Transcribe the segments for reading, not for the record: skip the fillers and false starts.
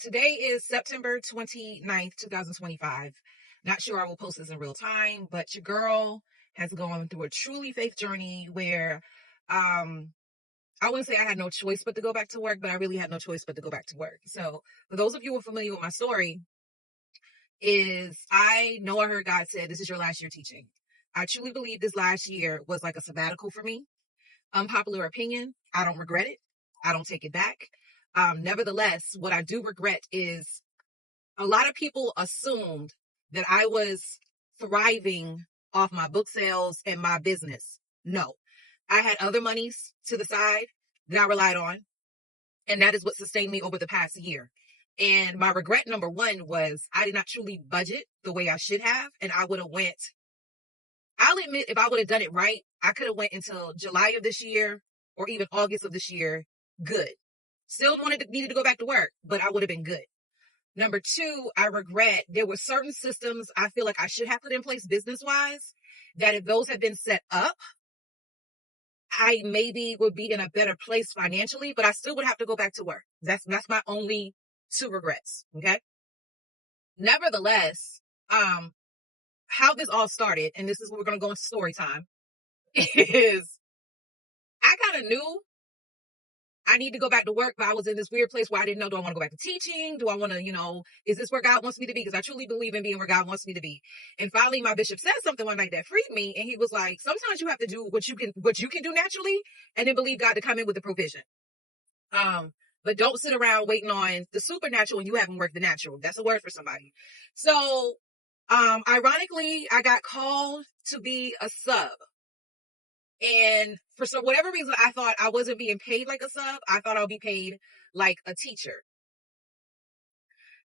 Today is September 29th, 2025. Not sure I will post this in real time, but your girl has gone through a truly faith journey where I wouldn't say I had no choice but to go back to work, but I really had no choice but to go back to work. So for those of you who are familiar with my story, is I know I heard God said, this is your last year teaching. I truly believe this last year was like a sabbatical for me. Unpopular opinion, I don't regret it. I don't take it back. Nevertheless, what I do regret is a lot of people assumed that I was thriving off my book sales and my business. No, I had other monies to the side that I relied on, and that is what sustained me over the past year. And my regret number one was I did not truly budget the way I should have, and I would have went. I'll admit, if I would have done it right, I could have went until July of this year or even August of this year. Good. Still needed to go back to work, but I would have been good. Number two, I regret there were certain systems I feel like I should have put in place business wise that if those had been set up, I maybe would be in a better place financially, but I still would have to go back to work. That's my only two regrets. Okay. Nevertheless, how this all started, and this is where we're going to go into story time, is I kind of knew I need to go back to work, but I was in this weird place where I didn't know, do I want to go back to teaching? Do I want to, is this where God wants me to be? Because I truly believe in being where God wants me to be. And finally, my bishop said something one night that freed me. And he was like, sometimes you have to do what you can do naturally and then believe God to come in with the provision. But don't sit around waiting on the supernatural when you haven't worked the natural. That's a word for somebody. So, ironically, I got called to be a sub. And for whatever reason, I thought I wasn't being paid like a sub. I thought I would be paid like a teacher.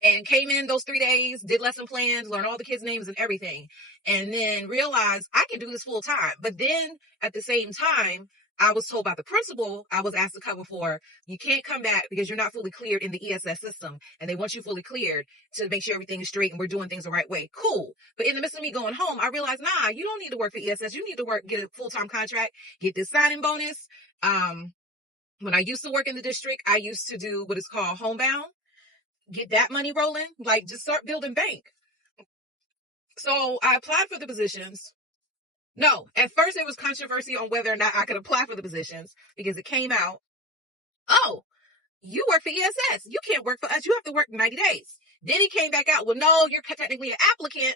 And came in those 3 days, did lesson plans, learned all the kids' names and everything. And then realized I can do this full time. But then at the same time, I was told by the principal I was asked to cover for, you can't come back because you're not fully cleared in the ESS system. And they want you fully cleared to make sure everything is straight and we're doing things the right way. Cool. But in the midst of me going home, I realized, nah, you don't need to work for ESS. You need to get a full-time contract, get this signing bonus. When I used to work in the district, I used to do what is called homebound, get that money rolling, like just start building bank. So I applied for the positions. No, at first there was controversy on whether or not I could apply for the positions because it came out, oh, you work for ESS. You can't work for us. You have to work 90 days. Then he came back out, well, no, you're technically an applicant.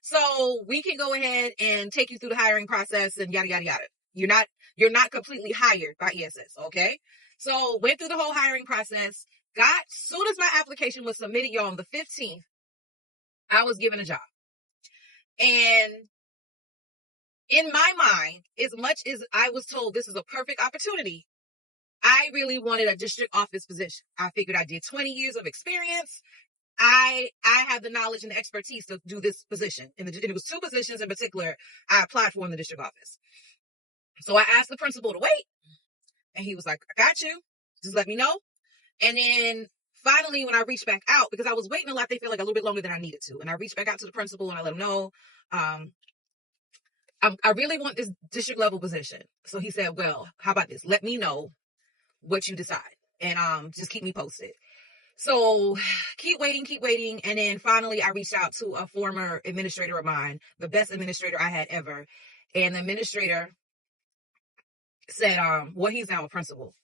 So we can go ahead and take you through the hiring process and yada, yada, yada. You're not completely hired by ESS. Okay. So went through the whole hiring process. Soon as my application was submitted, y'all, on the 15th, I was given a job. And in my mind, as much as I was told this is a perfect opportunity, I really wanted a district office position. I figured I did 20 years of experience. I have the knowledge and the expertise to do this position. And it was two positions in particular I applied for in the district office. So I asked the principal to wait. And he was like, I got you. Just let me know. And then finally, when I reached back out, because I was waiting a lot, they feel like a little bit longer than I needed to. And I reached back out to the principal and I let him know, I really want this district level position. So he said, well, how about this? Let me know what you decide and just keep me posted. So keep waiting. And then finally I reached out to a former administrator of mine, the best administrator I had ever. And the administrator said, he's now a principal,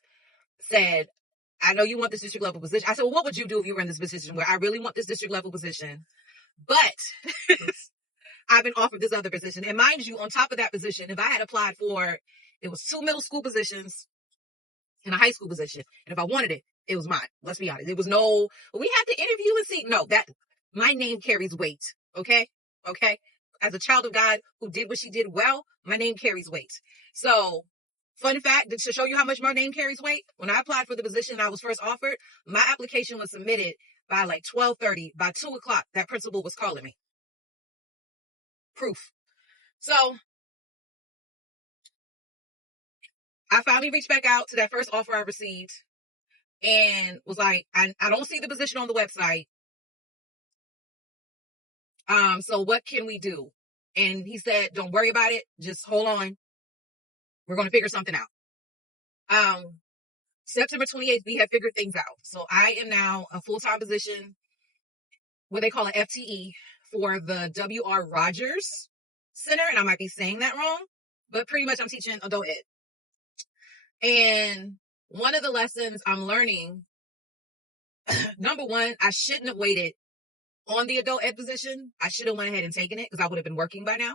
said, I know you want this district level position. I said, well, what would you do if you were in this position where I really want this district level position, but I've been offered this other position. And mind you, on top of that position, if I had applied for, it was 2 middle school positions and a high school position. And if I wanted it, it was mine. Let's be honest. It was we had to interview and see. No, my name carries weight. Okay. As a child of God who did what she did well, my name carries weight. So fun fact, to show you how much my name carries weight, when I applied for the position I was first offered, my application was submitted by like 12:30. By 2:00, that principal was calling me. Proof. So I finally reached back out to that first offer I received and was like, I don't see the position on the website. So what can we do? And he said, don't worry about it. Just hold on. We're going to figure something out. September 28th, we have figured things out. So I am now a full-time position, what they call an FTE, for the W.R. Rogers Center. And I might be saying that wrong, but pretty much I'm teaching adult ed. And one of the lessons I'm learning, number one, I shouldn't have waited on the adult ed position. I should have went ahead and taken it because I would have been working by now.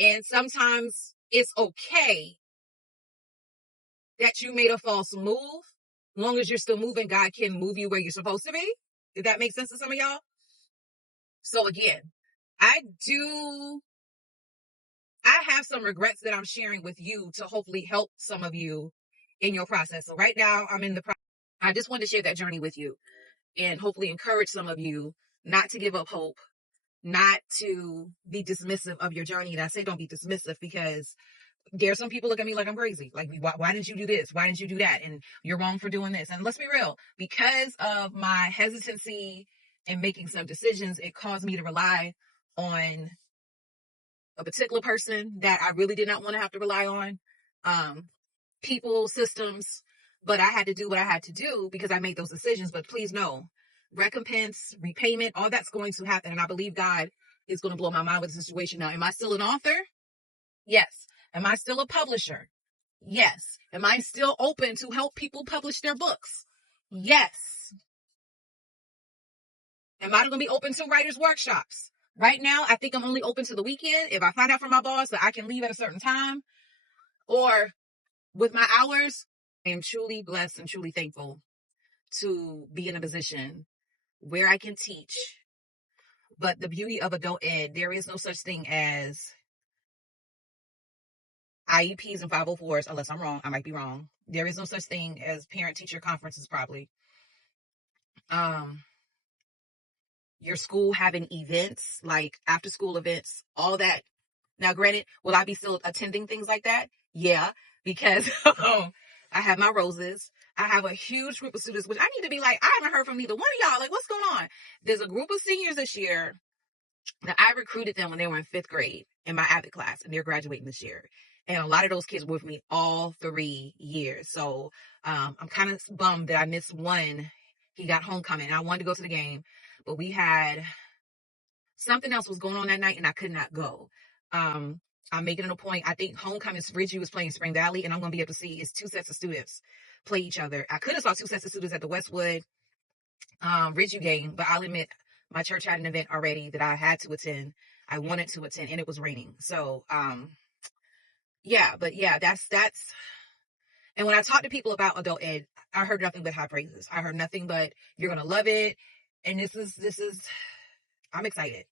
And sometimes it's okay that you made a false move. As long as you're still moving, God can move you where you're supposed to be. If that makes sense to some of y'all. So again, I have some regrets that I'm sharing with you to hopefully help some of you in your process. So right now I'm in the process. I just wanted to share that journey with you and hopefully encourage some of you not to give up hope, not to be dismissive of your journey. And I say don't be dismissive because there's some people look at me like I'm crazy. Like, why didn't you do this? Why didn't you do that? And you're wrong for doing this. And let's be real, because of my hesitancy in making some decisions, it caused me to rely on a particular person that I really did not want to have to rely on. People, systems, but I had to do what I had to do because I made those decisions. But please know, recompense, repayment, all that's going to happen. And I believe God is going to blow my mind with the situation. Now, am I still an author? Yes. Am I still a publisher? Yes. Am I still open to help people publish their books? Yes. Am I going to be open to writers' workshops? Right now, I think I'm only open to the weekend. If I find out from my boss that I can leave at a certain time or with my hours, I am truly blessed and truly thankful to be in a position where I can teach. But the beauty of adult ed, there is no such thing as IEPs and 504s, unless I'm wrong. I might be wrong. There is no such thing as parent-teacher conferences, probably. Your school having events, like after-school events, all that. Now, granted, will I be still attending things like that? Yeah, because I have my roses. I have a huge group of students, which I need to be like, I haven't heard from neither one of y'all. Like, what's going on? There's a group of seniors this year that I recruited them when they were in 5th grade in my AVID class, and they're graduating this year. And a lot of those kids were with me all 3 years. So I'm kind of bummed that I missed one. He got homecoming. I wanted to go to the game, but we had something else was going on that night, and I could not go. I'm making it a point. I think homecoming, Ridgeview was playing Spring Valley, and I'm going to be able to see is 2 sets of students play each other. I could have saw 2 sets of students at the Westwood Ridgeview game, but I'll admit my church had an event already that I had to attend. I wanted to attend, and it was raining. So, that's. And when I talk to people about adult ed, I heard nothing but high praises. I heard nothing but you're going to love it. And this is, I'm excited.